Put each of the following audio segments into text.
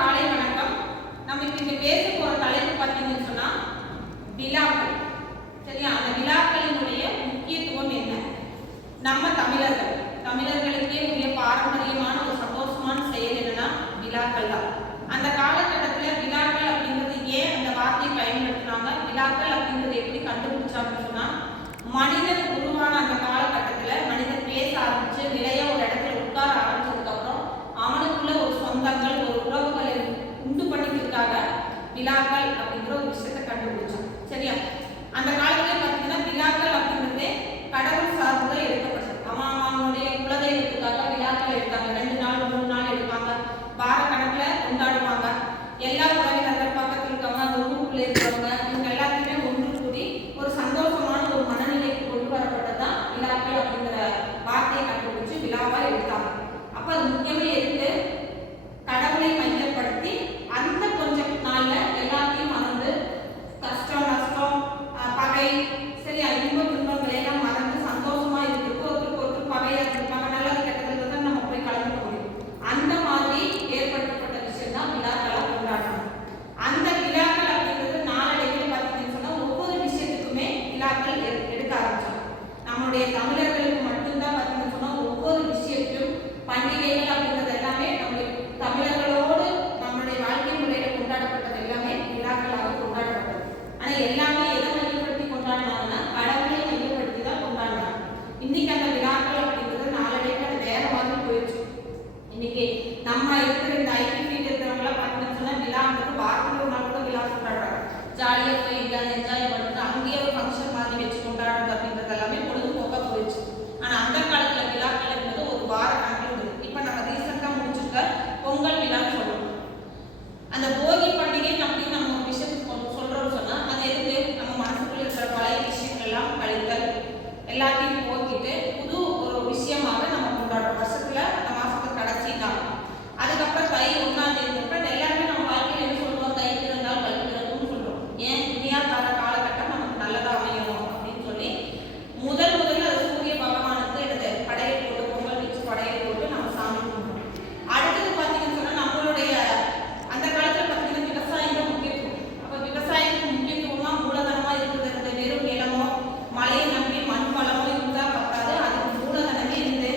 காலை வணக்கம். நம்ம இன்னைக்கு பேச போற தலைப்பு பார்த்தீங்கன்னு சொன்னா விழாக்கள். சரியா? அந்த விழாக்களினுடைய முக்கியத்துவம் என்ன? நம்ம தமிழர்களுக்கே உரிய பாரம்பரியமான ஒரு சந்தோஷமான செயல் என்னன்னா விழாக்கள் தான். அந்த காலகட்டத்தில் விழாக்கள் அப்படிங்கிறது ஏன் அந்த வார்த்தையை பயன்படுத்தினாங்க, விழாக்கள் அப்படிங்கிறது எப்படி கண்டுபிடிச்சாங்கன்னு சொன்னா, மனிதன் உருவான அந்த காலகட்டத்தில் மனிதன் பேச ஆரம்பிச்சு நிலைய ஒரு இடத்துல உட்கார ஆரம்பிச்சதுக்கு அப்புறம் அவனுக்குள்ள ஒரு சொந்தங்கள் ஒரு உறவுகளை உண்டு பண்ணிக்கிறதுக்காக விழாக்கள் அப்படிங்கிற ஒரு விஷயத்தை கண்டுபிடிச்சான். சரியா? அந்த காலத்துல பார்த்தீங்கன்னா விழாக்கள் அப்படிங்கிறதே கடவுள் சார்ந்ததை எடுக்கப்பட்டது. அவனுடைய குலதெய்வத்துக்காக விழாக்கள் எடுத்தாங்க. 2 நாள் 3 நாள் எடுப்பாங்க. வார கணக்கில் கொண்டாடுவாங்க. எல்லா உறவினர்கள் பக்கத்தில் இருக்கவங்க, அந்த ஊருக்குள்ளே இருக்கிறவங்க, இவங்க எல்லாத்தையுமே ஒன்று கூடி ஒரு சந்தோஷமான ஒரு மனநிலைக்கு கொண்டு வரப்பட்டதான் விழாக்கள் அப்படிங்கிற வார்த்தையை கண்டுபிடிச்சு விழாவா எடுத்தாங்க. அப்ப அது முக்கியமே எதுக்கு? கடவுளை மையப்படுத்தி அந்த கொஞ்சம் நாள்ல எல்லாத்தையும் மறந்து கஷ்டம் நஷ்டம் பகை சரியா இன்ப துன்பங்களை எல்லாம் மறந்து சந்தோஷமா இருக்கு. ஒருத்தருக்கு பகையா இருப்பாங்க, நல்லது கெட்டதுல தான் நம்ம போய் கலந்துக்க முடியும். அந்த மாதிரி ஏற்படுத்தப்பட்ட விஷயம் தான் விழாக்களா கொண்டாடணும். அந்த விழாக்கள் அப்படிங்கிறது நாளடைவில் பார்த்தீங்கன்னு சொன்னா ஒவ்வொரு விஷயத்துக்குமே விழாக்கள் எடுக்க ஆரம்பிச்சோம். நம்மளுடைய தமிழர்களுக்கு மட்டும்தான் பார்த்தீங்கன்னு சொன்னா ஒவ்வொரு விஷயத்திலும் பண்டிகைகள் அப்படிங்கிறது எல்லாமே நம்முடைய தமிழர்களோடு நம்மளுடைய வாழ்க்கை முறையில கொண்டாடப்பட்டது எல்லாமே விழாக்களாக கொண்டாடப்பட்டது. ஆனா எல்லாமே எதை மையப்படுத்தி கொண்டாடினாங்கன்னா கடவுளை மையப்படுத்தி தான் கொண்டாடினாங்க. இன்னைக்கு அந்த விழாக்கள் அப்படிங்கிறது நாளடைவில் அது வேற மாதிரி போயிடுச்சு. இன்னைக்கு நம்ம இருக்கிற இந்த ஐடி ஃபீல்ட் இருக்கிறவங்களாம் பார்த்தீங்கன்னு சொன்னா விழாங்கிறது வாரத்தில் ஒரு நாள் கூட விழா கொண்டாடுறாங்க. ஜாலியாக போய் எங்கேயாவது என்ஜாய் பண்ணுறது, அங்கேயே ஒரு ஃபங்க்ஷன் மாதிரி வச்சு கொண்டாடுறது அப்படின்றது எல்லாமே பொழுதுபோக்காக போயிடுச்சு. ஆனா அந்த காலத்துல விழாக்கள் என்பது ஒரு வார கணக்கில் இருந்தது. இப்ப நம்ம ரீசெண்டா முடிச்சிருக்க பொங்கல் விழான்னு சொல்றோம். அந்த போகி பண்டிகை அப்படின்னு நம்ம ஒரு விஷயத்துக்கு சொல்றோம்னு சொன்னா அது எதுக்கு? நம்ம மனசுக்குள்ள இருக்கிற பழைய விஷயங்கள் எல்லாம் கழித்தல் எல்லாத்தையும் போக்கிட்டு புது ஒரு விஷயமாக நம்ம கொண்டாடுறோம். வருஷத்துல அந்த மாசத்துக்கு கடைசி நாள். அதுக்கப்புறம் தை 1ஆம் தேதி எல்லாருமே நம்ம வாழ்க்கையில என்ன சொல்றோம்? தை பிறந்தால் கல்வி பிறக்கும்னு சொல்றோம். ஏன்? இனியா தர காலகட்டம் நமக்கு நல்லதா அமையணும் அப்படின்னு சொல்லி முதல்ல அது சூரிய பகவானுக்கு என்னது படையல் போட்டு பொங்கல் வச்சு படையல் போட்டு நம்ம சாமி கும்பிடுறோம். அடுத்தது பார்த்தீங்கன்னு சொன்னா நம்மளுடைய அந்த காலத்துல பார்த்தீங்கன்னா விவசாயம் தான் முக்கியத்துவம். அப்ப விவசாயத்துக்கு முக்கியத்துவமா மூலதனமா இருக்கிறது வெறும் நிலமோ மழையை நம்பி மண் வளமோ இருந்தா பத்தாது. அதுக்கு மூலதனமே இருந்து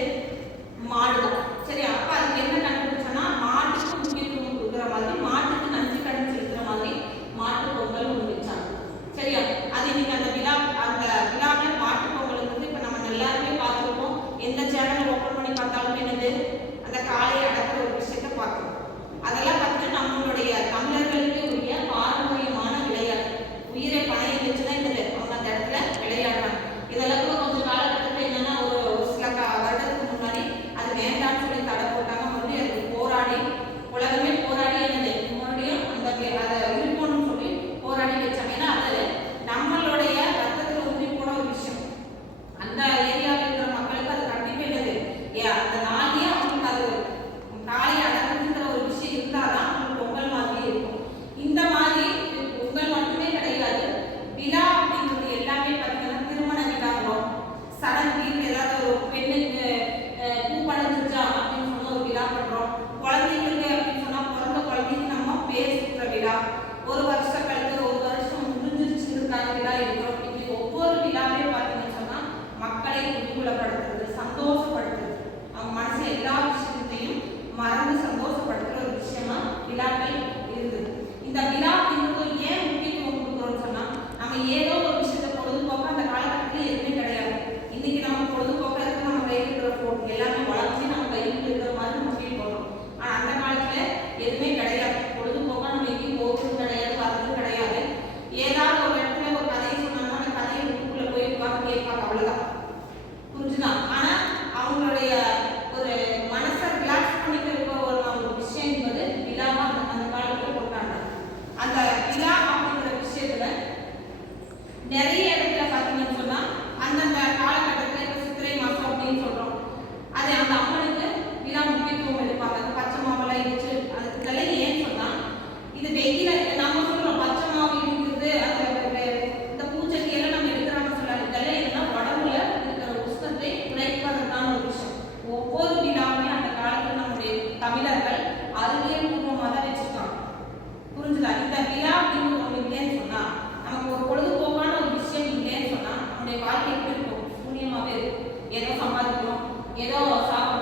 மாடுதான். சரி, அப்ப அதுக்கு என்ன கண்டுபிடிச்சோன்னா மாட்டுக்கு முக்கியத்துவம் கொடுக்குற மாதிரி மாட்டுக்கு நன்றி கடன் செலுத்துற மாதிரி மாட்டு பொங்கல் ஒன்று வச்சாங்க. சரியா? அது இன்னைக்கு அந்த விழாவில் மாட்டு பொங்கல் வந்து இப்ப நம்ம எல்லாருமே பார்த்துருக்கோம். எந்த சேனல் ஓப்பன் பண்ணி பார்த்தாலும் என்னது அந்த காளையை அடக்கிற ஒரு விஷயத்த பார்க்கணும். அதெல்லாம் பார்த்துட்டு நம்மளுடைய தமிழர்களுக்கு உரிய பாரம்பரியமான விளையாட்டு உயிரை பணையம் வச்சுதான் இந்த அவங்க அந்த இடத்துல விளையாடுறாங்க. இதெல்லாம் கூட கொஞ்சம் காலகட்டத்தில் என்னன்னா ஒரு சில வருடத்துக்கு முன்னாடி அது வேண்டாம்னு சொல்லி தடை போட்டாங்க. மறுபடியும் அதுக்கு போராடி உலகமே போராடி என்னது மறுபடியும் அந்த அதை இருக்கணும்னு சொல்லி போராடி வச்சாங்க. ஏன்னா அது நம்மளுடைய ரத்தத்தில் ஊறி போன ஒரு விஷயம். அந்த ஏரியாவில் இருக்கிற மக்களுக்கு அது கண்டிப்பாக என்னது அந்த நாளையே அவங்களுக்கு அது காலை அடக்குங்கிற ஒரு விஷயம் இருந்தாதான் அவங்களுக்கு பொங்கல் மாதிரி இருக்கும். இந்த மாதிரி பொங்கல் மட்டுமே கிடையாது. விழா அப்படிங்கிறது எல்லாமே பார்த்தீங்கன்னா திருமண விழாங்களோ சடங்கு ஏதாவது ஒரு பெண்ணுக்கு பூ படைஞ்சிருச்சா அப்படின்னு சொன்னா ஒரு விழா பண்றோம். குழந்தைங்களுக்கு அப்படின்னு சொன்னா பிறந்த குழந்தைக்கு நம்ம பேர் சுற்றுற விழா, ஒரு வருஷம் கழித்து ஒரு வருஷம் முடிஞ்சிருச்சுக்கான விழா இருக்கிறோம். இப்படி ஒவ்வொரு விழாவே பார்த்தீங்கன்னு சொன்னா மக்களை குதூகலப்படுத்துறது, சந்தோஷப்படுத்துறது, அவங்க மனசு எல்லா விஷயத்தையும் மறந்து சந்தோஷப்படுத்துற ஒரு விஷயமா விழாக்கள் இருந்தது. இந்த விழா அப்படிங்கிறது ஏன் முக்கியத்துவம் கொடுக்குறோம்னு சொன்னா நம்ம ஏதோ ஒரு விஷயத்த பொழுதுபோக்க அந்த காலகட்டத்தில் எதுவுமே கிடையாது. இன்னைக்கு நம்ம பொழுதுபோக்க இருக்கு, நம்ம கையில் இருக்கிற போன் எல்லாமே வளர்ச்சி நம்ம கையில் இருக்கிற மாதிரி நம்ம ஃபீல் பண்ணுறோம். ஆனால் அந்த காலத்துல எதுவுமே கிடையாது. பொழுதுபோக்க நம்ம எங்கேயும் போகிறது கிடையாது, வர்றது கிடையாது. ஏதாவது ஒரு இடத்துல ஒரு கதையை சொன்னாங்கன்னா அந்த கதையை ஊருக்குள்ள போய் உட்காந்து கேட்பாங்க, அவ்வளவுதான். புரிஞ்சுதான்? ஆனா அவங்களுடைய ஒரு மனசை ரிலாக்ஸ் பண்ணிக்கிற ஒரு விஷயம் என்பது விழாவா அந்த காலத்துல கொண்டாடுறாங்க. அந்த விழா அப்படிங்கிற விஷயத்துல நிறைய இடத்துல பார்த்தீங்கன்னு சொன்னா அந்தந்த காலகட்டத்தில் இப்போ சித்திரை மாசம் அப்படின்னு சொல்றோம். அது அந்த அம்மனுக்கு விழா முக்கியத்துவம் எடுப்பாங்க. அந்த பச்சை மாவெல்லாம் இடிச்சு அது இதெல்லாம் ஏன்னு சொன்னா இது வெயில நம்ம சொல்றோம் பச்சை மாவு இடிக்கிறது அந்த இந்த பூச்சட்டியெல்லாம் நம்ம எடுக்கிறாங்க சொல்லலாம். இதெல்லாம் உடம்புல இருக்கிற உஷ்ணத்தை குறைப்பதற்கான ஒரு விஷயம். ஒவ்வொரு விழாவுமே அந்த காலத்தில் நம்முடைய தமிழர்கள் அறிவியல் பூர்வமாக தான் வச்சிருக்காங்க. புரிஞ்சுதா? இந்த விழா அப்படின்னு ஒன்று இல்லைன்னு சொன்னா, நமக்கு ஒரு பொழுதுபோக்கான ஒரு விஷயம் இல்லைன்னு சொன்னா நம்முடைய வாழ்க்கை எப்படி இருக்கும்? சூன்யமாவே இருக்கும். ஏதோ சம்பாதிக்கிறோம், ஏதோ சாப்பிட்றோம்,